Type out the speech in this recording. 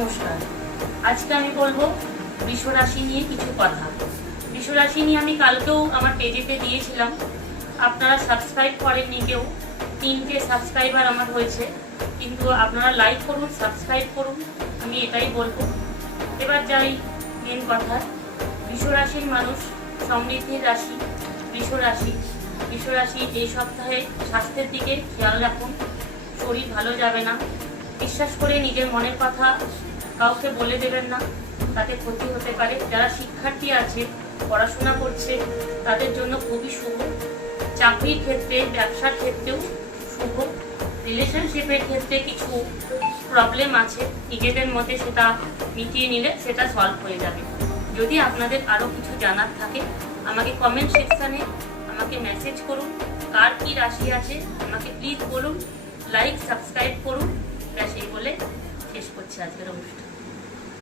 নমস্কার। আজকে আমি বলবো বৃষ রাশি নিয়ে কিছু কথা। বৃষ রাশি নিয়ে আমি কালকেও আমার পেজেতে দিয়েছিলাম, আপনারা সাবস্ক্রাইব করেননি কেউ। 3টে সাবস্ক্রাইবার আমার হয়েছে, কিন্তু আপনারা লাইক করুন, সাবস্ক্রাইব করুন, আমি এটাই বলবো। এবার যাই মেন কথা। বৃষ রাশির মানুষ সমৃদ্ধির রাশি। বৃষ রাশি এই সপ্তাহে স্বাস্থ্যের দিকে খেয়াল রাখুন, শরীর ভালো যাবে না। বিশ্বাস করে নিজের মনের কথা কাউকে বলে দেবেন না, তাতে ক্ষতি হতে পারে। যারা শিক্ষার্থী আছে, পড়াশোনা করছে, তাদের জন্য খুবই শুভ। চাকরির ক্ষেত্রে, ব্যবসার ক্ষেত্রেও শুভ। রিলেশনশিপের ক্ষেত্রে কিছু প্রবলেম আছে, নিজেদের মধ্যে সেটা মিটিয়ে নিলে সেটা সলভ হয়ে যাবে। যদি আপনাদের আরও কিছু জানার থাকে, আমাকে কমেন্ট সেকশানে আমাকে মেসেজ করুন। কার কী রাশি আছে আমাকে প্লিজ বলুন, লাইক সাবস্ক্রাইব করুন। ব্যাস এই বলে শেষ করছি আজকের অনুষ্ঠান।